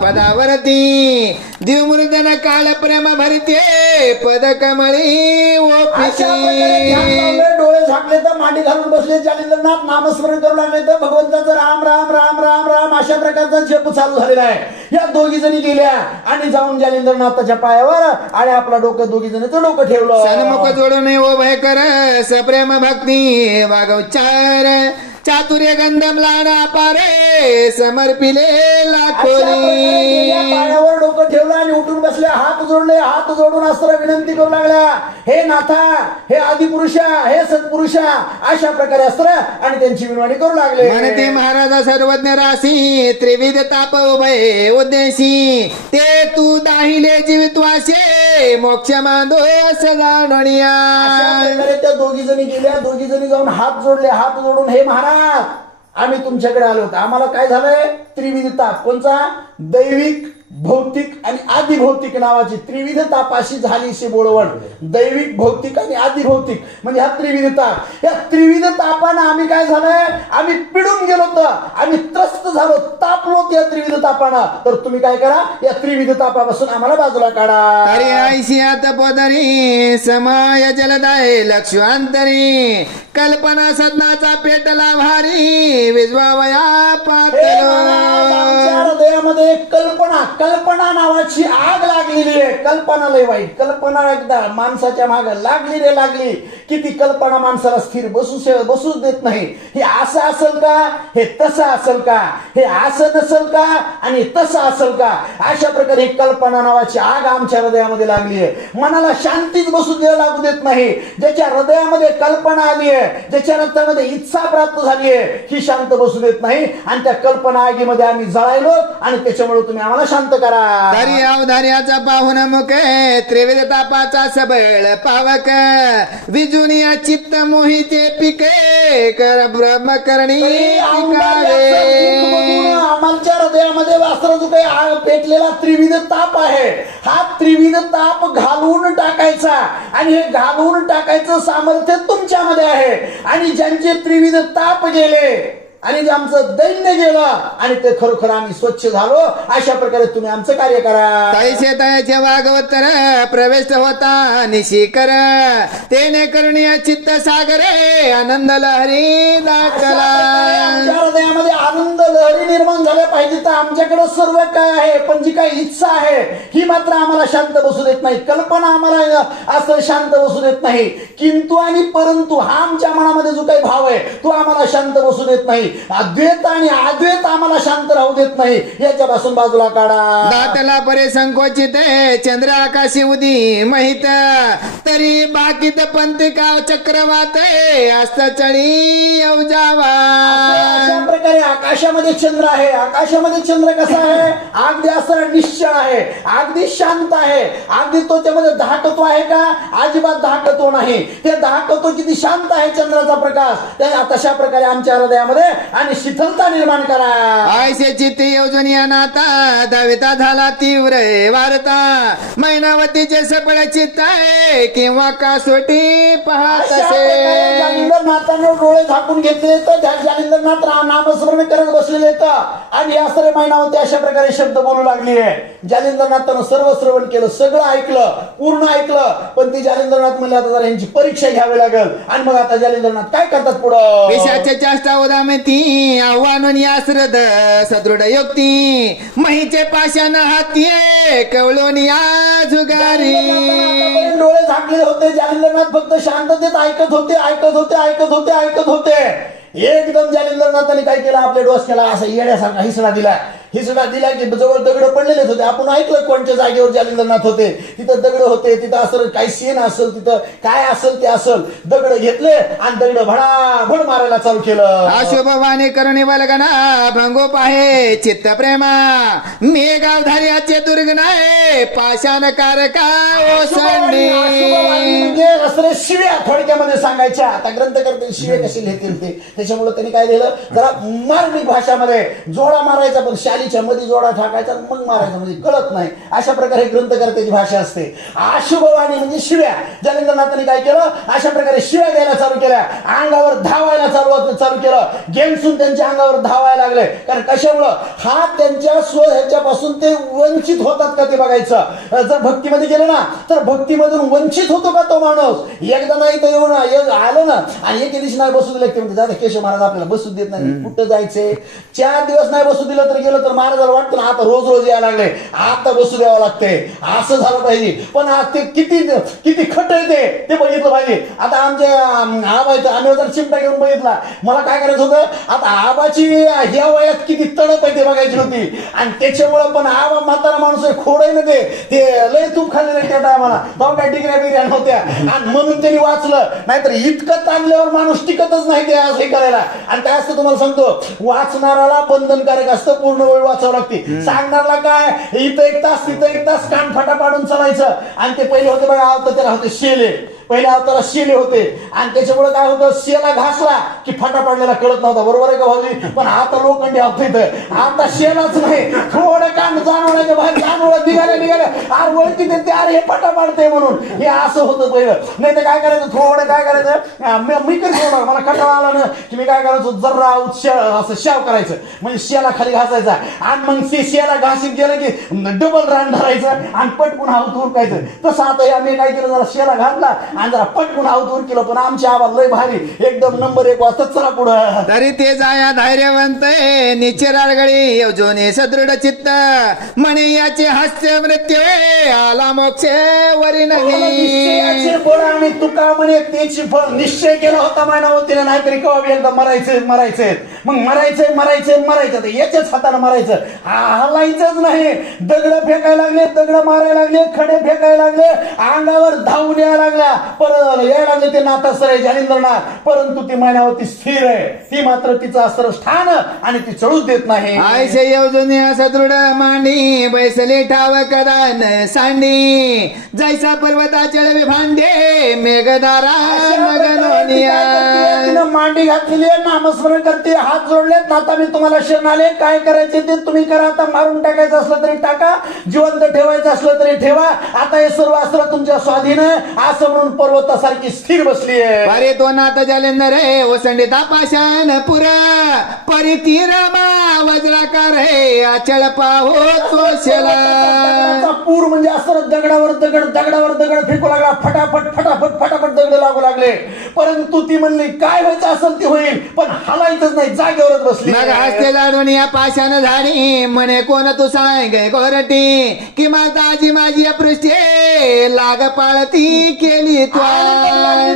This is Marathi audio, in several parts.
पदावरती. दिवमृदन काळ प्रेम भरते पद कमळी अशा प्रकारे ध्यान ओपिती लावलंय, डोळे झाकले तर मांडी घालून बसले जालिंद्रनाथ नामस्मरण करू लागले तर भगवंताचं राम राम राम राम राम अशा प्रकारचा जप चालू झालेला आहे. या दोघी जणी गेल्या आणि जाऊन जालिंद्रनाथाच्या पायावर आणि आपला डोकं दोघी जणीचं डोकं सन्मुख ठेवलं जोडून उभय कर सप्रेम भक्ती वागवचार. चातुर्य गंधम लाडा पारे समर्पिले लाखोली. डोकं ठेवलं आणि उठून बसले हात जोडले हात जोडून अस्त्र विनंती करू लागल्या. हे नाथा हे आदिपुरुषा हे सत्पुरुषा अशा प्रकारे अस्त्र आणि त्यांची विनवणी करू लागले. म्हणते महाराजा सर्वज्ञ राशी त्रिविध ताप उभय उद्देशी ते तू दाहिले जीवित्वासे. मोक्ष मांदो सदाणिया अशा प्रकारे त्या दोघी जणी गेल्या. दोघी जणी जाऊन हात जोडले. हात जोडून हे महाराज आम्ही तुमच्याकडे आलो होतो. आम्हाला काय झालंय? त्रिविध ताप कोणचा? दैविक भौतिक आणि आदिभौतिक नावाची त्रिविध तापाशी झालीशी बोळवण. दैविक भौतिक आणि आदिभौतिक. म्हणजे हा त्रिविध ताप या त्रिविध तापानं आम्ही काय झालंय? आम्ही पिडून गेलो होतो. आम्ही त्रस्त झालो. तापलो त्या त्रिविध तापानं. तर तुम्ही काय करा? या त्रिविध तापापासून आम्हाला बाजूला काढा. हरी ऐशियात पोदरी समाय जलदाय लक्षांतरी कल्पना सदनाचा पेटला भारी विजवावया पातळ हृदयामध्ये कल्पना. कल्पना नावाची आग लागलेली आहे. कल्पना लय वाईट. कल्पना एकदा माणसाच्या माग लागली रे लागली की ती कल्पना माणसाला स्थिर बसू श- बसूच देत नाही. हे असं असेल का? हे तसं असेल का? हे असं नसेल का? आणि तसं असेल का? अशा प्रकारे ही कल्पना नावाची आग आमच्या हृदयामध्ये लागली आहे. मनाला शांतीच बसू दे लागू देत नाही. ज्याच्या हृदयामध्ये कल्पना आली आहे ज्याच्या रक्तामध्ये इच्छा प्राप्त झाली आहे ही शांत बसू देत नाही. आणि त्या कल्पना आगीमध्ये आम्ही जळायलो आणि त्याच्यामुळे तुम्ही आम्हाला शांत करा. तरी अवधार्याचा पाहुन मुखे त्रिविध तापाचा सबळ पावक. विजुनिया चित्त मोहिते पिके कर दुःख बघून पिकावे. आमच्या हृदयामध्ये वास्त्र जो काही पेटलेला त्रिविध ताप आहे. हा त्रिविध ताप घालवून टाकायचा. आणि हे घालवून टाकायचं सामर्थ्य तुमच्यामध्ये आहे. आणि ज्यांचे त्रिविध ताप गेले आणि जे आमचं दैन्य गेलं आणि ते खरोखर आम्ही स्वच्छ झालो अशा प्रकारे तुम्ही आमचं कार्य करा. तैसे तयाचे वागवत्तर प्रवेश होता निशिकर. तेने करुणिया चित्त सागरे आनंद लहरी दाखला. आमच्या हृदयामध्ये आनंद लहरी निर्माण झाल्या पाहिजे तर आमच्याकडे सर्व काय आहे पण जी काही इच्छा आहे ही मात्र आम्हाला शांत बसू देत नाही. कल्पना आम्हाला असं शांत बसू देत नाही. किंतु आणि परंतु हा आमच्या मनामध्ये जो काही भाव आहे तो आम्हाला शांत बसू देत नाही. अद्वैत आणि अद्वैत आम्हाला शांत राहू देत नाही. याच्यापासून बाजूला काढा. दातला परे संकोचित चंद्र आकाशी उदी महित. तरी बाकीत पंतिकाव चक्रवात असत चढी अवजावा अशा प्रकारे आकाशामध्ये चंद्र आहे. आकाशामध्ये चंद्र कसा आहे? अगदी असं निश्चळ आहे. अगदी शांत आहे. अगदी तो त्यामध्ये धाकतो आहे का? अजिबात धाकतो नाही. ते धाकतो किती शांत आहे चंद्राचा प्रकाश. त्या तशा प्रकारे आमच्या हृदयामध्ये आणि शिथलता निर्माण करा. आयसे चित्ते योजनिया नाता दविता झाला तीव्र वारता. मैनावतीचे सपळ चित्त आहे किंवा कासोटी पाहत असे? डोळे झाकून घेतले तर त्या जालिंदरनाथ रा- नामस्मरण करत बसलेले तर. आणि यासरे महिनावती अशा प्रकारे शब्द बोलू लागली आहे. जालिंदरनाथानं सर्व श्रवण केलं सगळं ऐकलं पूर्ण ऐकलं पण ती जालिंदरनाथ म्हणले आता जरा यांची परीक्षा घ्यावी लागेल. आणि मग आता जालिंदरनाथ काय करतात पुढं? विषाच्या चाष्टा उदामती आव्हानून आश्रद सदृढ युक्ती. महीचे पाषाण हातीये कवळून या जुगारी डोळे झाकलेले होते जालिंदरनाथ फक्त शांततेत ऐकत होते ऐकत होते ऐकत होते ऐकत होते. एकदम जालिंदरनाथाने काय केलं? आपल्या केला असा येण्यासारखा हिसडा दिला. हिसडा दिला की जवळ दगड पडलेलेच होते. आपण ऐकलं कोणत्या जागेवर जालिंदरनाथ होते. तिथं दगड होते तिथं असं काही सीन असेल तिथं काय असेल ते असेल. दगड घेतले आणि दगड भडाभड मारायला चालू केलं. अशुभ वाणी करुणी बलगना भंगोप आहे चित्त प्रेमा मेघावधार्याचे दुर्गण आहे पाषाण कारका ओसंडी म्हणजे असं शिव्या थोडक्यामध्ये सांगायच्या. आता ग्रंथ करते शिवे कसे लिहितील ते. त्याच्यामुळे त्यांनी काय लिहिलं? जरा मार्मिक भाषामध्ये जोडा मारायचा पण शाली आईच्या मध्ये जोडा टाकायचा मग मारायचा. म्हणजे कळत नाही. अशा प्रकारे ग्रंथकर्त्याची भाषा असते. अशुभवाणी म्हणजे शिव्या. जालिंद्रनाथांनी काय केलं? अशा प्रकारे शिव्या द्यायला चालू केल्या. अंगावर धावायला चालू चालू केलं. गेमसून त्यांच्या अंगावर धावायला लागले. कारण कशामुळं? हा त्यांच्या स्व ह्याच्यापासून ते वंचित होतात का ते बघायचं? जर भक्तीमध्ये गेलं ना तर भक्तीमधून वंचित होतो का तो माणूस? एकदा नाही तर येऊन ये- आलं ना आणि एके दिवशी नाही बसू दिलं. दादा केशव महाराज आपल्याला बसू देत नाही. कुठं जायचे चार दिवस नाही बसू दिलं तर गेलं तर महाराजाला वाटतं ना आता रोज रोज यायला लागले आता बसू द्यावं लागते असं झालं पाहिजे. पण आज ते किती किती खट आहे ते. ते बघितलं पाहिजे. आता आमच्या अं, आबा आम्ही जर चिमटा घेऊन बघितला मला काय करायचं होतं आता आबाची ह्या वयात किती तडप आहे ते बघायची होती. आणि त्याच्यामुळं पण आबा म्हातारा माणूस आहे खोड आहे ना ते. ते लय तूप खाल्ले नाही त्या टायमाला. भाऊ काय डिग्र्या बिग्र्या नव्हत्या. आणि म्हणून त्यांनी वाचलं. नाहीतर इतकं ताणल्यावर माणूस टिकतच नाही ते असं हे करायला. आणि काय असतं तुम्हाला सांगतो वाचणाराला बंधनकारक असतं पूर्ण वेळ वाचावं लागते सांगणारला काय? इथं एक तास तिथं एक तास कान फाटा पाडून चालायचं. आणि ते पहिले होते बघा आवतं त्याला होते शेले. पहिले अवतारा शेले होते. आणि त्याच्यामुळे काय होतं? शेला घासला की फाटा पडलेला कळत नव्हता. बरोबर आहे का भाऊजी? पण आता लोखंडी आवतं इथं. आता शेलाच नाही. थोडं कान जाणवण्याच्या बाहेर जाणवलं निघाले निघाले आर वळती ते अरे हे फाटा पाडते म्हणून. हे असं होतं पहिलं. नाही तर काय करायचं? थोडं काय करायचं? मी कधी होणार मला कंटाळा आला ना की मी काय करायचो? जर्रा उत्साह असं शाव करायचं. म्हणजे शेला खाली घासायचा. आणि मग ते शेला घासीत गेलं की डबल रान धरायचं आणि पटकून हाऊत उरकायचं. तसं आता हे आम्ही काय केलं जरा शेला घातला आणि जरा पटकून हाऊत उर केलं पण आमच्या आवाज लय भारी. एकदम नंबर एक वाजता चला पुढं. तरी ते जाया धैर्यवंत निचरारगळी योजने सदृढ चित्त. म्हणे याचे हास्य मृत्यू आला मोक्ष वरी निश्चयाचे नाही. बळ आणि तुका म्हणे त्याची फळ निश्चय केला होता मायनावतीने. नाहीतरी कवा एकदा मरायचंय मरायचंय मग मरायचंय मरायचं तर याच्याच हाताने मरायचं. हा- हलायचंच नाही. दगड फेकायला लागले दगड मारायला लागले खडे फेकायला लागले अंगावर धावून यायला लागल्या परत यायला लागले ते नाथासर आहे जालिंद्रनाथ परंतु ती मायनावती स्थिर आहे. ती मात्र तिचं अस्त्र स्थान आणि ती चढूच देत नाही. आयसे योजने सदृढ मांडी बैसले ठाव कदान सांडी. जैसा पर्वताचळ भांडे मेघदारा मांडी घातलेली आहे नामस्मरण करते. हात जोडलेत आता मी तुम्हाला शरण आले. काय करायचे? ते तुम्ही करा. आता मारून टाकायचं असलं तरी टाका. जिवंत ठेवायचं असलं तरी ठेवा. आता हे सर्व अस्त्र तुमच्या स्वाधीन आहे. असं म्हणून पर्वतासारखी स्थिर बसली आहे. परे तो नाथ जालेंदर रे. ओसंडिता पाषाण पुर. परितीर वज्राकार हे. अचळ पाहो तो शेला. पूर म्हणजे असं दगडावर दगड दगडावर दगड फेकू लागला. फटाफट फटाफट फटाफट दगड लागू लागले. परंतु ती म्हणली काय व्हायचं असेल ते होईल पण हलायचंच नाही जागेवरच बसली मग हसते लाडून या पाषाण झाडी म्हणे कोण तू सांग गोरटी कि माताजी माझी अपृष्टे लाग पाळती केली आणि त्वा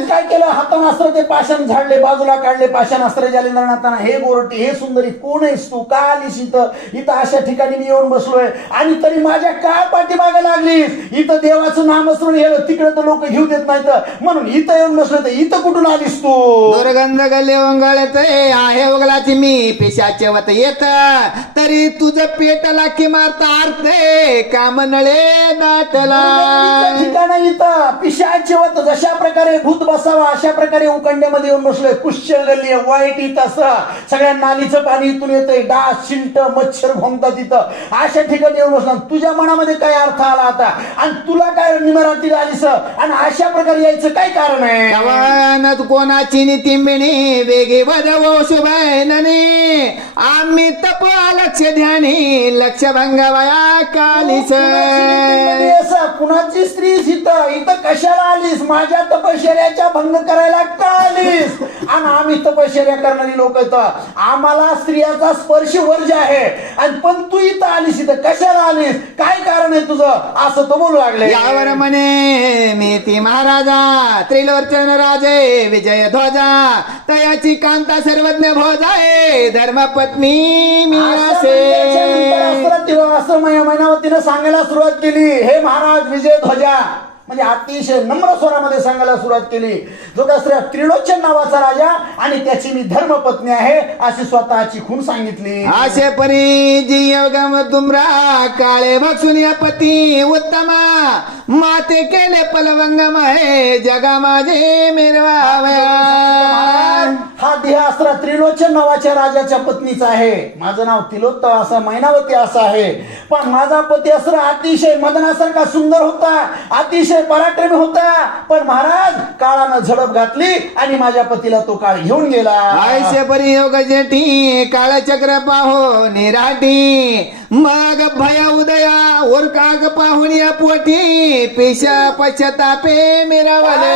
काय केलं? हातानं अस्त्र ते पाषाण झाडले बाजूला काढले पाषाण अस्त्र जालिंद्रनाथांना हे गोरटी हे सुंदरी कोण आहेस तू? का आलीस इथं? इथं अशा ठिकाणी मी येऊन बसलोय आणि तरी माझ्या काय पाठीमागे लागलीस? इथं देवाचं नामस्मरण गेलं तिकडे तर लोक घेऊ देत नाहीत. म्हणून इथं येऊन बसलोय तर इथं कुठून आलीस तू? दुर्गंध गले ओंगळते आहे ओगलाची मी. पिशाचे वत येत. तरी तुझं पेटला की मारता आरते काम नळे दाटला ठिकाण इथं पिशाचे होत जशा प्रकारे भूत बसावा अशा प्रकारे उकंड्यामध्ये येऊन बसलोय. कुश्चल गल्ली आहे, वाईट इथं असं. सगळ्या नालीचं पाणी इथून येतंय. डास शिंट मच्छर घोंगतात इथं. अशा ठिकाणी येऊन बसला. तुझ्या मनामध्ये काय अर्थ आला आता? आणि तुला काय निमरात्री आलीस? आणि अशा प्रकारे यायचं काय कारण आहे? कवानत कोणाची नितिंबिणी वेगे बदवो शुभैननी आम्ही तप लक्ष ध्यानी लक्ष भंगवया कालीस कुणाची स्त्री इथं इथं कशाला आलीस? माझ्या तपश्चर्याच्या भंग करायला का आलीस आणि आम्ही तपश्चर्या करणारी लोक इथं. आम्हाला स्त्रियाचा स्पर्श वर्ज आहे. आणि पण तू इथं आलीस इथं कशाला आलीस? काय कारण आहे तुझं? असं तो बोलू लागले यावर म्हणे मी ती महाराजा त्रिलोचन राजे. विजय ध्वजा. तयाची कांता सर्वज्ञ भोजाय. धर्मपत्नी मी असे असं महिनावतीनं सांगायला सुरुवात केली. हे महाराज विजय ध्वजा. म्हणजे अतिशय नम्र स्वरामध्ये सांगायला सुरुवात केली. जो का स्त्री त्रिलोचन नावाचा राजा आणि त्याची मी धर्मपत्नी आहे अशी स्वतःची खून सांगितली. आशे परी जी योगम तुमरा काळे भक्षुन या पती उत्तमा. माते केले पलवंगम आहे जगा माझे मिरवावया. हा देहास्त्र त्रिलोचन नावाच्या राजाच्या पत्नीचा आहे. माझं नाव तिलोत्तम असं मैनावती असं आहे. पण माझा पती अस्त्र अतिशय मदनासारखा सुंदर होता अतिशय पराक्रमी होता. पण महाराज काळानं झडप घातली आणि माझ्या पतीला तो काळ घेऊन गेला. आयुष्य परियोग जेठी काळचक्र पाहो निराटी. मग भया उदया ओरकाग काग या पोटी पेशा पश्चातापे मिरावले.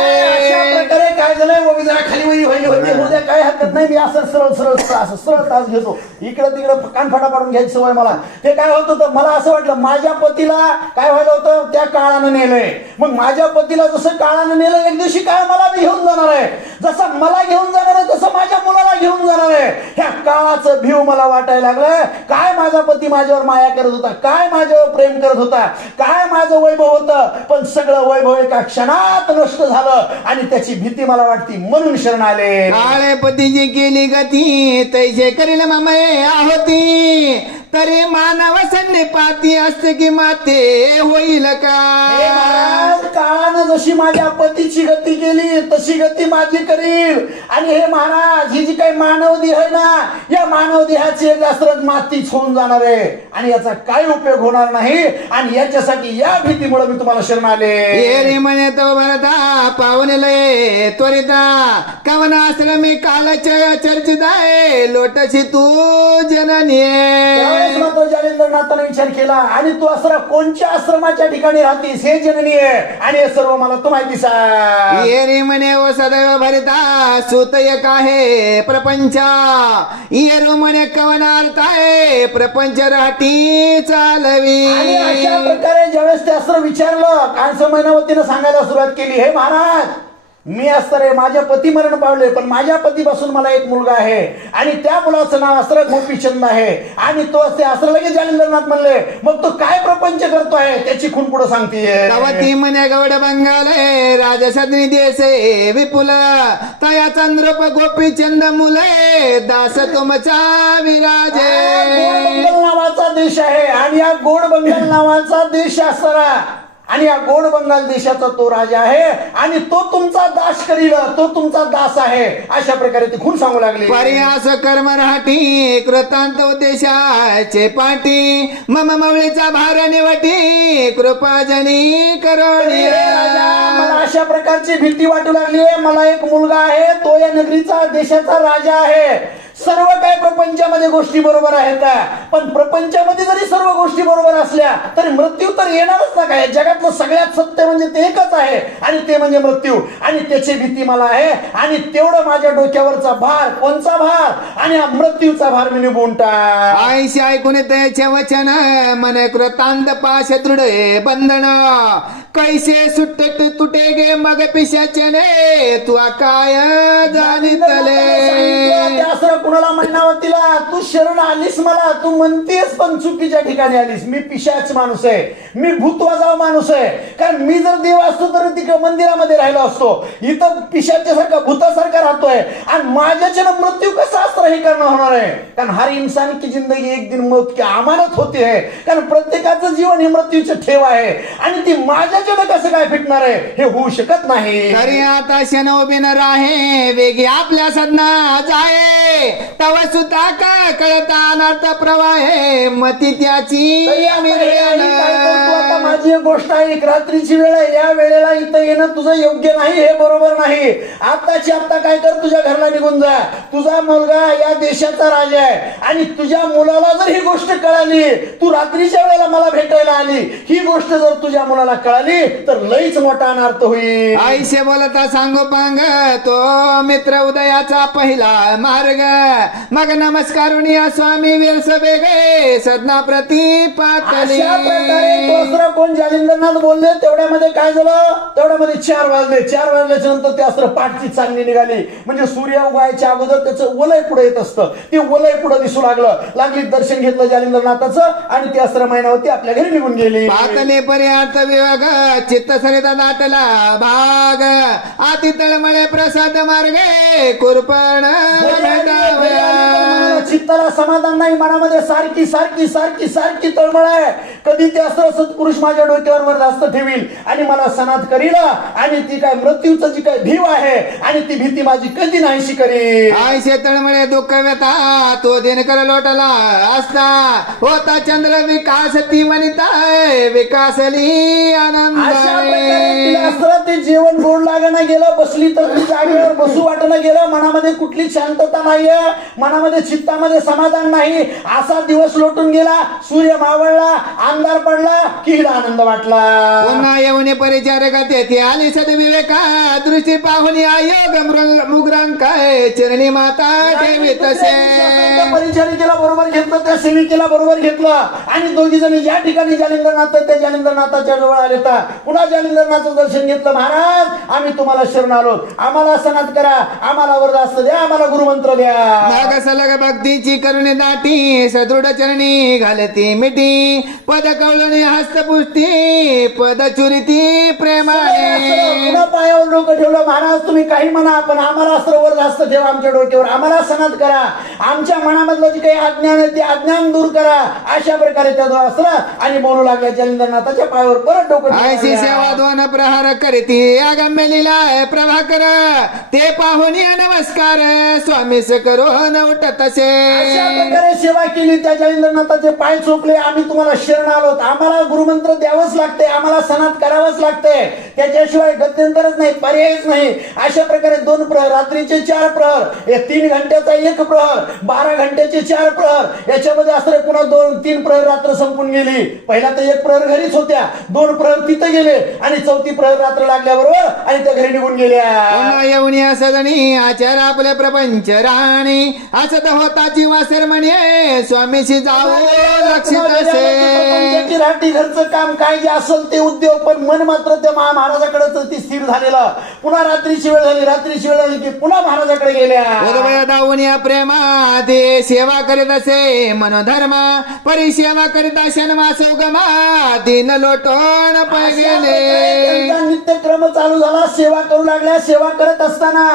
काय झालंय? वो जरा खाली वही व्हायली उद्या काय हरकत नाही मी असं सरळ सरळ असं सरळ तास घेतो. इकडं तिकडं कानफाटा पाडून घ्यायची सवय मला. ते काय होत होतं मला असं वाटलं माझ्या पतीला काय व्हायला होतं त्या काळानं नेलंय. मग माझ्या पतीला जसं काळानं नेलं एक दिवशी काळ मला घेऊन जाणार आहे. जसं मला घेऊन जाणार आहे तसं माझ्या मुलाला घेऊन जाणार आहे. ह्या काळाचं भीव मला वाटायला लागलं. काय माझा पती माझ्यावर माया करत होता? काय माझ्यावर प्रेम करत होता? काय माझं वैभव होतं? पण सगळं वैभव एका क्षणात नष्ट झालं आणि त्याची भीती मला वाटती म्हणून शरण आले. काळे पतीची केली गती तैसे करील मामे आहोती. तरी मानव सन्ने पाती असते की माते होईल हे का महाराज काळानं जशी माझ्या पतीची गती केली तशी गती माझी करील. आणि हे महाराज ही जी काही मानव देह आहे ना या मानव देहाची एक असरच मातीच होऊन जाणार आहे. आणि याचा काय उपयोग होणार नाही. आणि याच्यासाठी या भीतीमुळे मी तुम्हाला शरण आले एरी म्हणे तो भरता लय त्वरिता. कवन आश्रमी कालच चर्चित आहे लोटशी तू जननी. त्यावेळेस मात्र जालिंद्रनाथाने विचार केला आणि तू आश्रम कोणत्या आश्रमाच्या ठिकाणी राहतीस? हे जननी आहे आणि हे सर्व मला तू माहिती सांग. म्हणे ओ सदैव भरिता सुत एक आहे प्रपंच. येरू म्हणे कवन अर्थ आहे प्रपंच राहती चालवी. आणि अशा प्रकारे ज्यावेळेस ते अस्त्र विचारलं कांस महिनावतीनं सांगायला सुरुवात केली हे महाराज मी अस्त्र आहे माझ्या पती मरण पावले पण माझ्या पतीपासून मला एक मुलगा आहे. आणि त्या मुलाचं नाव अस्त्र गोपीचंद आहे. आणि तो ते अस्त्र लगेच जालिंद्रनाथ म्हणले मग तो काय प्रपंच करतो आहे? त्याची खून पुढे सांगते. म्हणे गौड बंगाल राजसद्री देशे विपुल. तया चंद्रप गोपीचंद मुले दास तुमचा विराजे नावाचा देश आहे. आणि या गोड बंगाल नावाचा देश असणारा आणि या गोड बंगाल देशाचा तो राजा आहे आणि तो तुमचा दास करील तो तुमचा दास आहे. अशा प्रकारे ती खून सांगू लागली. पर्यास कर्म राहटी कृतांत देशाचे पाठी मम मवळीचा भार निवटी कृपाजनी करोणी. हे राजा, मला अशा प्रकारची भीती वाटू लागली मला एक मुलगा आहे तो या नगरीचा देशाचा राजा आहे. सर्व काय प्रपंचामध्ये गोष्टी बरोबर आहेत का? पण प्रपंचामध्ये जरी सर्व गोष्टी बरोबर असल्या तरी मृत्यू तर येणारच ना काय? जगातलं सगळ्यात सत्य म्हणजे ते एकच आहे. आणि ते म्हणजे मृत्यू. आणि त्याची भीती मला आहे. आणि तेवढं माझ्या डोक्यावरचा भार कोणचा भार? आणि हा मृत्यूचा भार मी निभून टाक. आईशी ऐकून त्याचे वचन मन कृतांत पाश दृढ बंधन. कैसे सुट्टे तुटे गे मग पिशाचे ने? तू काय जाणीतले असं कुणाला महिनावतीला तू शरण आलीस मला. तू म्हणतेस पण चुकीच्या ठिकाणी आलीस. मी पिशाच माणूस आहे. मी भूतवाजाव माणूस आहे. कारण मी जर देव असतो तर तिकडे मंदिरामध्ये राहिलो असतो. इथं पिशाच्या सारखा भूतासारखा राहतोय. आणि माझ्याच्या मृत्यू कसा असतं हे करणं होणार आहे? कारण हर इंसान की जिंदगी एक दिन मौत की अमानत होती. आहे कारण प्रत्येकाचं जीवन हे मृत्यूचं ठेव आहे. आणि ती माझ्याच्यानं कसं काय फिटणार आहे? हे होऊ शकत नाही. तरी आता शन उभी न राहे वेगी आपल्या सदना जाये तव सुता का कळता अनर्थ प्रवाहे मती त्याची तरी आता हे. माझी एक गोष्ट आहे एक रात्रीची वेळ आहे या वेळेला इथं येणं तुझं योग्य नाही हे बरोबर नाही. आत्ताची आत्ता काय कर तुझ्या घरला निघून जा. तुझा मुलगा या देशाचा राजा आहे. आणि तुझ्या मुलाला जर ही गोष्ट कळाली तू रात्रीच्या वेळेला मला भेटायला आली ही गोष्ट जर तुझ्या मुलाला कळाली तर लईच मोठा अनर्थ होईल. आईशे बोलता सांगो पांग तो मित्र उदयाचा पहिला मार्ग. मग नमस्कारून या स्वामी वेलस बेगे सदना प्रति पातली प्रकारे कोण जालिंद्रनाथ बोलले तेवढ्यामध्ये काय झालं? तेवढ्यामध्ये चार वाजले. चार वाजल्याच्या नंतर ते अस्त्र पाठची चांगली निघाली. म्हणजे सूर्य उगायच्या अगोदर त्याचं वलय पुढे येत असतं. ते वलय पुढे दिसू लागलं. लागली दर्शन घेतलं जालिंद्रनाथाचं आणि ती अस्त्र महिनावती आपल्या घरी निघून गेली. पातले पर्यार्थ विभाग चित्त सरिता दाटला भाग. आती तळमळे प्रसाद मार्गे कुरपण. चित्ताला समाधान नाही. मनामध्ये सारखी सारखी सारखी सारखी तळमळ आहे. कधी ते असं सत्पुरुष माझ्या डोक्यावर वर जास्त ठेवील आणि मला सनात करील आणि ती काय मृत्यूचं जी काय भीव आहे आणि ती भीती माझी कधी नाहीशी करील आयशे तळमळे दुःख व्यथा तो दिनकर लोटला असता. होता चंद्र विकास ती म्हणताय विकासली आनंद अशा प्रकारे तिला असं ते जेवण गोड लागणं गेलं बसली तर ती जागेवर बसू वाटणं गेलं. मनामध्ये कुठली शांतता नाहीये मनामध्ये चित्तामध्ये समाधान नाही. असा दिवस लोटून गेला सूर्य मावळला अंधार पडला की हिला आनंद वाटला. पुन्हा येऊन परिचारक तेथे आली सदविवेका दृष्टी पाहुनी आयोग मुग्रांकाय चरणी माता ठेवी तसे. परिचारिकेला बरोबर घेतलं त्या सेविकेला बरोबर घेतलं. आणि दोघी जणी ज्या ठिकाणी जालिंद्रनाथ त्या जालिंद्रनाथाच्या जवळ आले तर पुन्हा जालिंद्रनाथचं दर्शन घेतलं महाराज. आम्ही तुम्हाला शरण आलो आम्हाला सनात करा. आम्हाला वरदास्त द्या. आम्हाला गुरुमंत्र द्या. नाग सलग भक्तीची करुणी दाटी सदृढ चरणी घालती मिठी. पद कवळणी हस्तपुष्टी पद चुरिती प्रेमाने. पुन्हा पायावर डोकं ठेवलं. महाराज तुम्ही काही म्हणा पण आम्हाला अस्त्रवर जास्त ठेवा आमच्या डोक्यावर. आम्हाला सनात करा. आमच्या मनामधलं जे काही अज्ञान आहे ते अज्ञान दूर करा. अशा प्रकारे त्या अस्त्र आणि बोलू लागल्या. जालिंद्रनाथाच्या पायावर परत डोकं ठेवलं. सेवा दोन प्रहार करीती. अगम्य लिला प्रभाकर ते पाहुणी नमस्कार. स्वामीस करो नवट तसे अशा प्रकारे सेवा केली. त्या जालिंद्रनाथाचे पाय चोपले. आम्ही तुम्हाला शरण आलोत आम्हाला गुरुमंत्र द्यावंच लागते आम्हाला सनात करावंच लागते त्याच्याशिवाय गत्यंतरच नाही पर्यायच नाही. अशा प्रकारे दोन प्रहर रात्रीचे चार प्रहर हे तीन घंट्याचा एक प्रहर बारा घंट्याचे चार प्रहर याच्यामध्ये असं पुन्हा दोन तीन प्रहर रात्र संपून गेली. पहिला तर एक प्रहर घरीच होत्या दोन प्रहर तिथं गेले आणि चौथी प्रहर रात्र लागल्याबरोबर आणि त्या घरी निघून गेल्या. येऊन या सदनी आचार आपले प्रपंच राणी असत होताची वासर म्हणे स्वामीशी जाऊ लक्षित असे. घरचं काम काय जे असेल ते उद्योग पण मन मात्र त्या महा- महाराजाकडेच ती स्थिर झालेलं. पुन्हा रात्रीची वेळ झाली रात्रीची वेळ झाली की पुन्हा महाराजाकडे गेल्या. उदवय दावून या प्रेमा ते सेवा करीत असे मनोधर्म परिसेवा करीत अशन गमा दिन लोटोण पै गेले नित्यक्रम चालू झाला. सेवा करू लागल्या सेवा करत असताना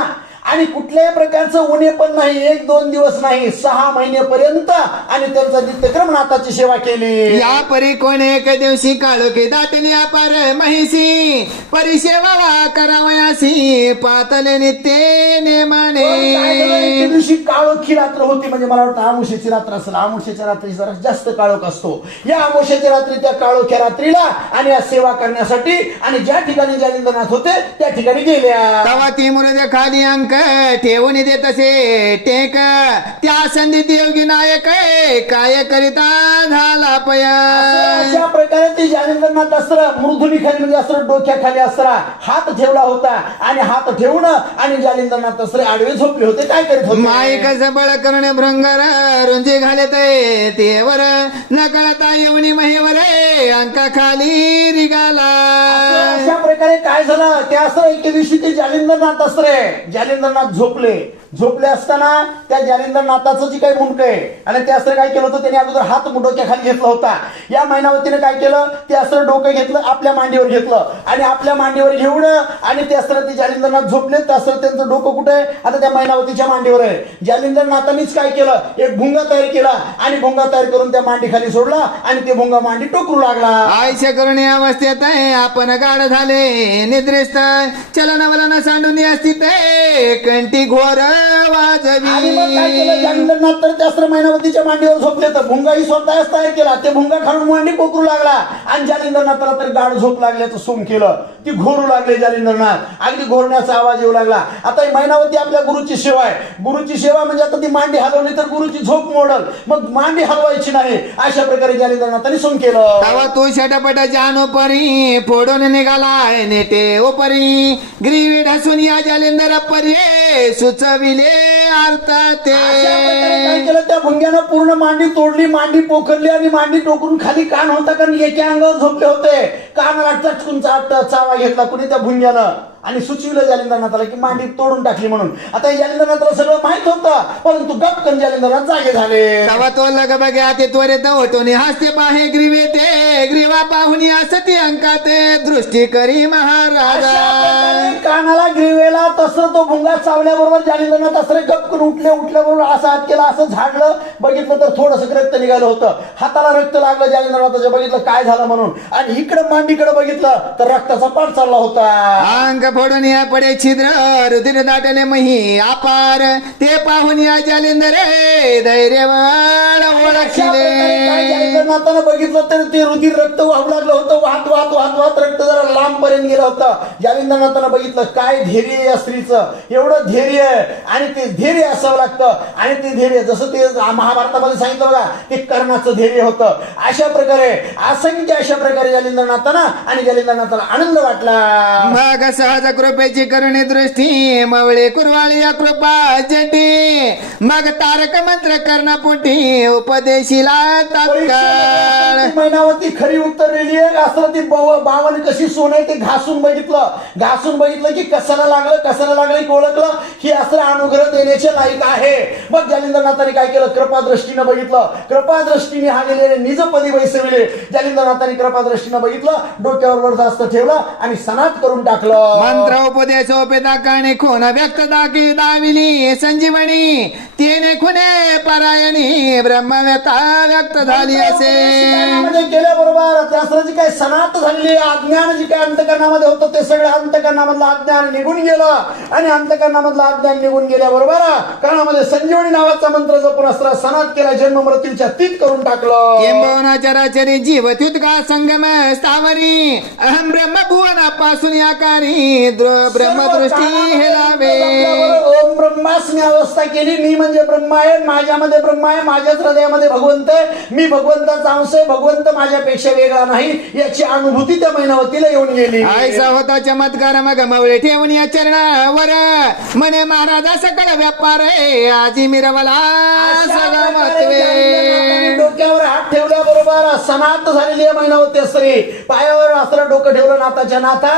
आणि कुठल्याही प्रकारचं उणे पण नाही एक दोन दिवस नाही सहा महिनेपर्यंत आणि त्यांचा नित्यक्रम नाथाची सेवा केली. या परी कोण एक दिवशी काळोखी दाटली अपार महिसी परिसेवा करावयासी पातले नित्य नेमाने. दिवशी काळोखी रात्र होती म्हणजे मला वाटतं आमुष्याची रात्र असेल. आमुष्याच्या रात्री जरा जास्त काळोख असतो. या आमुष्याच्या रात्री त्या काळोख्या रात्रीला आणि या सेवा करण्यासाठी आणि ज्या ठिकाणी जालिंद्रनाथ होते त्या ठिकाणी गेल्या. तवा ती मुरुदे खाली अंक ठेवून देत असे टेक. त्या संधीत योगी नायक काय करिता झाला पय. अशा प्रकारे ते जालिंद्रनाथ अस्त्र मृदुनी खाली म्हणजे अस्त्र डोक्याखाली अस्त्रा हात ठेवला होता आणि हात ठेवून आणि जालिंद्रनाथ अस्त्र आडवे झोपले होते काय करीत होते? माईक सबळ करणे भृंगर रुंजी घालत तेवर न कळता येऊनी महिवर अंका खाली रिगाला. अशा प्रकारे काय झालं? ते अस्त्र एके दिवशी ते जालिंद्रनाथ अस्त्र जालिंद्रनाथ झोपले. झोपले असताना त्या जालिंद्रनाथाचं जी काही मुंडक आहे आणि ते अस्त्र काय केलं होतं त्याने अगोदर हात डोक्याखाली घेतला होता. या महिनावतीने काय केलं? ते अस्त्र डोकं घेतलं आपल्या मांडीवर घेतलं. आणि आपल्या मांडीवर घेऊन आणि ते अस्त्र ते जालिंद्रनाथ झोपले. ते अस्त्र त्यांचं डोकं कुठे आहे? आता त्या महिनावतीच्या मांडीवर आहे. जालिंद्रनाथांनीच काय केलं? एक भुंगा तयार केला. आणि भुंगा तयार करून त्या मांडी खाली सोडला आणि ते भुंगा मांडी टोकरू लागला. आयुष्य करणे अवस्थेत आहे आपण गाड झाले निद्रेस्त चलन वलन सांडून अस्तित कंठी घोर आणि मग काय केलं? वाजवी जालिंद्रनाथ तर त्या मांडीवर झोपले तर भुंगाही स्वतःच तयार केला. ते भुंगा खालून मांडी कोकरू लागला. आणि जालिंद्रनाथाला तर गाढ झोप लागल्याचं सोम केलं. ती घोरू लागले जालिंद्रनाथ. अगदी घोरण्याचा आवाज येऊ लागला. आता ही मैनावती आपल्या गुरुची सेवा आहे. गुरुची सेवा म्हणजे आता ती मांडी हलवली तर गुरुची झोप मोडल. मग मांडी हलवायची नाही. अशा प्रकारे जालिंद्रनाथाने सोम केलं. तवा तू शटपट जानो परी फोडून निघालाय नेटे ओपरी ग्रीवी ढसून या जालिंदर परी सुचविले अर्थ ते अशा प्रकारे काय केलं त्या भुंग्यानं पूर्ण मांडी तोडली मांडी पोखरली आणि मांडी टोकून खाली कान होता कारण एका अंगावर झोपले होते. कानाला चटकून चा- चावा घेतला कुणी त्या भुंग्यानं? आणि सुचविलं जालिंद्रनाथाला की मांडी तोडून टाकली म्हणून. आता हे जालिंद्रनाथाला सगळं माहीत होतं परंतु गपकन जालिंद्रनाथ जागे झाले. तवा तो लग बघ्या ते त्वरित ओटून हास्ते पाहे ग्रीवे ते ग्रीवा पाहुनी असती अंकाते दृष्टी करी महाराजा. कानाला ग्रीवेला तसं तो भुंगा चावल्याबरोबर जालिंद्रनाथ असं गपकन उठले उठल्याबरोबर असं हात केला असं झाडलं बघितलं तर थोडस रक्त निघालं होतं. हाताला रक्त लागलं जालिंद्रनाथाच्या बघितलं काय झालं म्हणून. आणि इकडं मांडीकडे बघितलं तर रक्ताचा पाठ चालला होता. अंग फोडून या पडे छिद्र रुधिर दाटले मही अपार ते पाहून या जालिंदर धैर्यवान ओळखले बघितलं तर ते रुधिर रक्त वाहू लागलं होतं. वाहत वाहत वाहत वाहत रक्त जरा लांब पर्यंत गेलं होतं. जालिंद्रनाथानं बघितलं काय धैर्य आहे या स्त्रीचं. एवढं धैर्य आहे. आणि ते धैर्य असावं लागतं. आणि ते धैर्य जसं ते महाभारतामध्ये सांगितलं बघा ते कर्णाचं धैर्य होतं. अशा प्रकारे असंख्य अशा प्रकारे जालिंद्रनाथानं आणि जालिंद्रनाथाला आनंद वाटला. मग सहज कृपेची करुणी दृष्टी मवळे कुरवाळी कृपा जटी मग तारक मंत्र कर्णपोटी उपदेशीला तात्काळ. खरी उत्तरलेली आहे. असं ती बाव- बावन कशी सोन आहे ते घासून बघितलं. घासून बघितलं की कसाला लागलं कसाला लागलं की ओळखलं. ही अस्त्र अनुग्रह देण्याचे लायक आहे. मग जालिंद्रनाथाने काय केलं? कृपादृष्टीनं बघितलं. कृपादृष्टीने हा गेलेले निजपदी बैसविले. जालिंद्रनाथाने कृपादृष्टीनं बघितलं. डोक्यावर वर जास्त ठेवलं आणि सनात करून टाकलं. काणे खून व्यक्त दाखी दाविली संजीवनी तेने खुने परायणी ब्रह्मव्यता व्यक्त झाली असे. मध्ये गेल्याबरोबर काय सनात झालेली अज्ञान जी काय अंतकरणामध्ये होतं ते सगळं अंतकरणामधलं अज्ञान निघून गेलं. आणि अंतकरणामधलं अज्ञान निघून गेल्याबरोबर कानामध्ये संजीवनी नावाचा मंत्र जपून अस्त्र सनात केला जन्म मृत्यूच्या तीत करून टाकलं. किंबहुना चराचरी जीवत्युत का संगम स्थावरी अहम ब्रह्म भुवनापासून आकारी द्र- ब्रह्मदृष्टी हे लावे ओम ब्रह्मास्मी अवस्था केली. मी म्हणजे ब्रह्मा आहे माझ्यामध्ये ब्रह्मा आहे माझ्याच हृदयामध्ये भगवंत आहे. मी भगवंताचा अंश आहे भगवंत माझ्यापेक्षा वेगळा नाही याची अनुभूती त्या मैनावतीला येऊन गेली. आयसा होता चमत्कार मग मवळे ठेवून या चरणावर. म्हणे महाराजा सकळ व्यापार आहे. आजी मिरवला सगळं मतवे डोक्यावर हात ठेवल्याबरोबर समाप्त झालेली महिनावती स्त्री. पायावर अस्त्र डोकं ठेवलं नाताच्या नाथा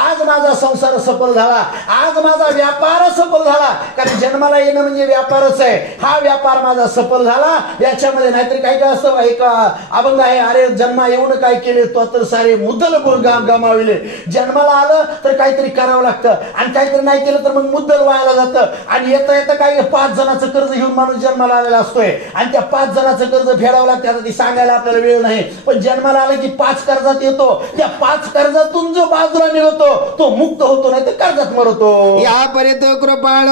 आज माझा संसार सफल झाला. आज माझा व्यापार सफल झाला. आणि जन्माला येणं म्हणजे व्यापारच आहे. हा व्यापार माझा सफल झाला. याच्यामध्ये नाहीतरी काय काय असं एक अभंग आहे अरे जन्मा येऊन काय केले तो तर सारे मुद्दल गमाविले. जन्माला आलं तर काहीतरी करावं लागतं. आणि काहीतरी नाही केलं तर मग मुद्दल व्हायला जातं. आणि येता येतं काही पाच जणांचं कर्ज घेऊन माणूस जन्माला आलेला असतोय. आणि त्या पाच जणांचं कर्ज फेडावं लागतं. ती सांगायला आपल्याला वेळ नाही. पण जन्माला आलं की पाच कर्जात येतो. त्या पाच कर्जातून जो बाजूला निघतो तो मुक्त होतो नाही तर कर्जात मरतो. या पर्यंत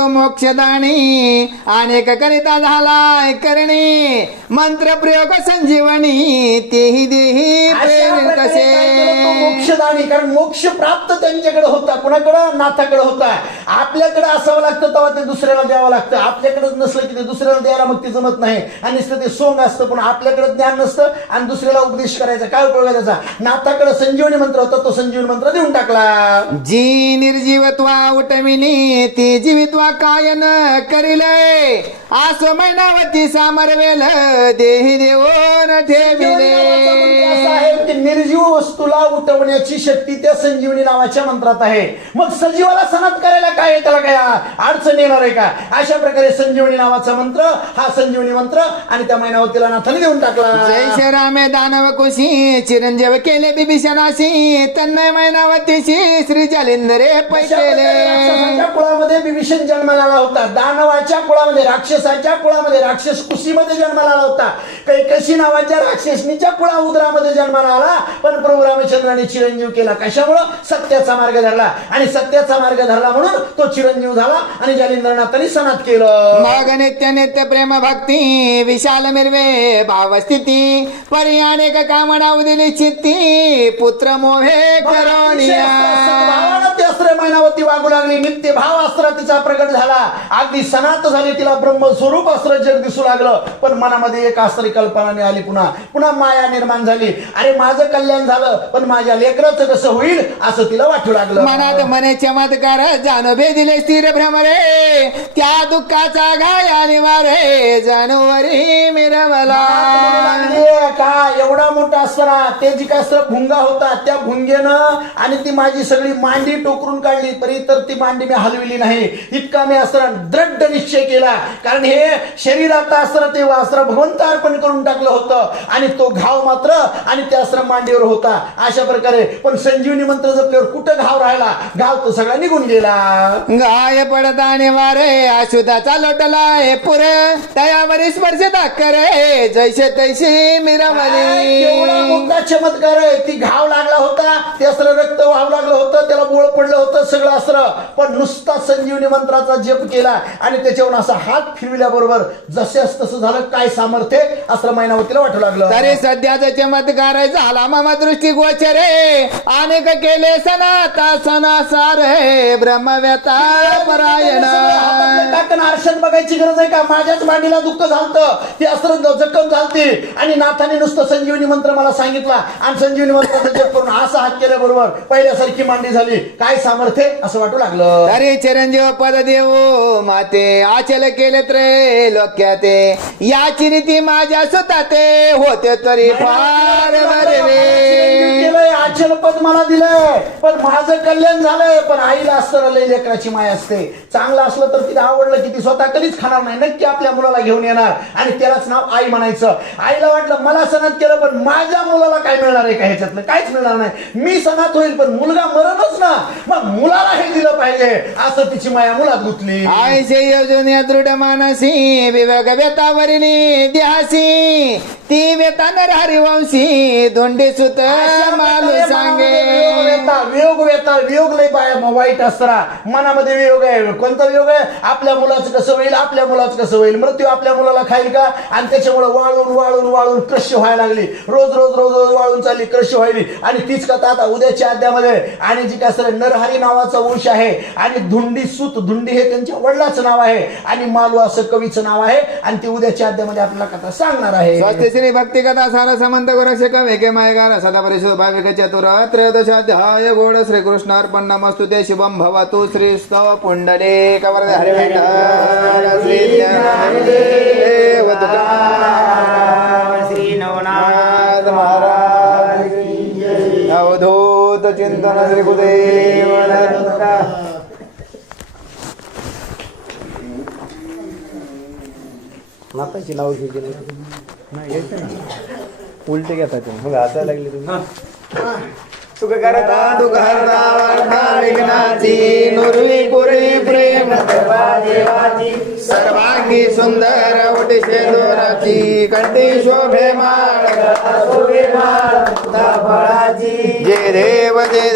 मोक्ष मोक्षदानी अनेक करिता झालाय करणे. मंत्र प्रयोग संजीवनी तेही देही प्रेरित काय तो मोक्षदानी? कारण मोक्ष प्राप्त त्यांच्याकडे होता कुणाकडं? नाथाकडे होता. आपल्याकडे असावं लागतं तेव्हा ते दुसऱ्याला द्यावं लागतं. आपल्याकडेच नसलं की ते दुसऱ्याला द्यायला मग ते जमत नाही. आणि ते सोंग असतं पण आपल्याकडे ज्ञान नसतं आणि दुसऱ्याला उपदेश करायचा. काय उपयोग त्याचा? नाथाकडे संजीवनी मंत्र होता तो संजीवनी मंत्र देऊन टाकला. जी निर्जीवत्वा उठविनी ती जीवित्वा कायन करिले आस मैनावती सामरवेल देही असा ठेविले की निर्जीव वस्तूला उठवण्याची शक्ती त्या संजीवनी नावाच्या मंत्रात आहे. मग सजीवाला सनात करायला काय आहे? त्याला काय अडचण येणार आहे का? अशा प्रकारे संजीवनी नावाचा मंत्र हा संजीवनी मंत्र आणि त्या मैनावतीला नाथाने देऊन टाकला. जय श्रीरामे दानव कुशी चिरंजीव केले बिभीषणाशी तन्मय मैनावतीशी श्री जालिंदरे पैकेले. राक्षसाच्या कुळामध्ये विभीषण जन्माला आला होता. दानवाच्या कुळामध्ये राक्षसाच्या कुळामध्ये राक्षस कुशीमध्ये जन्माला आला होता. कैकशी नावाच्या राक्षसनीच्या कुळा उदरामध्ये जन्माला आला? पण प्रभू रामचंद्राने चिरंजीव केला. कशामुळं? सत्याचा मार्ग धरला. आणि सत्याचा मार्ग धरला म्हणून तो चिरंजीव झाला आणि जालिंद्रनाथाने सनात केलं. मग नित्य नित्य प्रेम भक्ती विशाल मिरवे भावस्थिती परी अनेक कामना उदिली चित्ती पुत्र मोहे करोनिया ती अस्त्र मैनावती वागू लागली. नित्य भाव अस्त्र तिचा प्रकट झाला. अगदी सनात झाली तिला ब्रह्मस्वरूप अस्त्र जग दिसू लागलं. पण मनामध्ये एक अस्त्री कल्पना आली पुन्हा. पुन्हा माया निर्माण झाली. अरे माझं कल्याण झालं पण माझ्या लेकराचं कसं होईल असं तिला वाटू लागलं. मनात मने चमत्कार जानोबे दिले स्थिर भ्रमरे. त्या दुःखाचा गाया निवारे जानवरी मिरवला. का एवढा मोठा असताना ते जी असतं भुंगा होता त्या भुंगेनं आणि ती माझी सगळी मांडी टोकरून काढली. तरी तर ती मांडी मी हलविली नाही. इतका मी असताना दृढ निश्चय केला. कारण हे शरीरात असताना ते अस्त्र भगवंत अर्पण करून टाकलं होतं. आणि तो घाव मात्र आणि ते अस्त्र मांडीवर होता. अशा प्रकारे पण संजीवनी मंत्र जपल्यावर कुठं घाव राहिला? घाव तो सगळा निघून गेला. गाय पडता निवारे अशुद्धाचा लोटला हे पुर. तयावरी स्पर्श करे जैसे तैशी काय एवढा मोठा चमत्कार आहे. ती घाव ते अस्त्र रक्त वाहू लागलं होतं त्याला बोळ पडलं होतं सगळं अस्त्र पण नुसता संजीवनी मंत्राचा जप केला आणि त्याच्यावरून असा हात फिरविल्याबरोबर जसेच तसं झालं काय सामर्थ्य अस्त्र मैनावतीला वाटू लागलं. तरी सध्याचा चमत्कार झाला मामा दृष्टी गोचरे अनेक केले सनाता सनासार हे ब्रह्मव्यता परायण. टाकन आरशात बघायची गरज आहे का? माझ्याच मांडीला दुःख झालतं. ती अस्त्र जखम झालती. आणि नाथाने नुसतं संजीवनी मंत्र मला सांगितला. आणि संजीवनी मंत्राचा जप करून असा हात केल्याबरोबर पहिल्यासारखी मांडी झाली. काय सामर्थ्य? असं वाटू लागलं. तरी चिरंजीव पद देऊ माते आचल केले त्रे लोक्याते. याची रीती माझ्या स्वतःते होते तरी फार बरे केलंय आचल पद मला दिलंय. पण माझं कल्याण झालंय. पण आईला असतं लय लेकराची माय असते. चांगलं असलं तर तिला आवडलं की ती स्वतः कधीच खाणार नाही. नक्की आपल्या मुलाला घेऊन येणार. आणि त्यालाच नाव आई म्हणायचं. आईला वाटलं मला सणात केलं पण माझ्या मुलाला काय मिळणार आहे का ह्याच्यातलं? काहीच मिळणार नाही. मी सणात होईल पण मुलगा मरणच ना. मग मुलाला हे दिलं पाहिजे. असं तिची माया मुलात गुंतली. आयसे योजन दृढ मानसी विवेक व्यतावरिणी द्यासी ती व्यता नर हरिवंशी धोंडे सुत मालू सांगे. वियोग व्यथा वियोग लय बाय वाईट असताना मनामध्ये वियोग आहे. कोणता वियोग आहे? आपल्या मुलाचं कसं होईल? आपल्या मुलाचं कसं होईल? मृत्यू आपल्या मुलाला खाईल का? आणि त्याच्यामुळे वाळून वाळून वाळून क्रश व्हायला लागली. रोज रोज रोज रोज वाळून चालली क्रश व्हायली. आणि तीच कथा आता उद्याच्या अध्यामध्ये आणि जी काय असतं नरहरी नावाचा वंश आहे आणि धुंडी सुत धुंडी हे त्यांच्या वडिलाचं नाव आहे आणि मालू असं कवीचं नाव आहे आणि ती उद्याच्या अध्यामध्ये आपल्याला कथा सांगणार आहे. श्री भक्ती कथा सार समंत गुरक्षक वेके मायगार सदा परिशुद्ध भाविक चतुर त्रयोदश अध्याय गोड श्री कृष्ण अर्पण नमस्तु ते शुभम भवतु श्री स्तव पुंडले कवर हरे श्री नवनाथ। नाथ महाराज। की चिंतन श्री गुदेव नाताची नाव नाव घेतली उलटे घेतात मग हसायला लागले तुम्ही. सुख करता दुःख हरता वार्ता विघ्नाची नुरवी पुरी प्रेम सर्वांगी सुंदर उटी दोराची कंठी शोभे माळ जे देव जे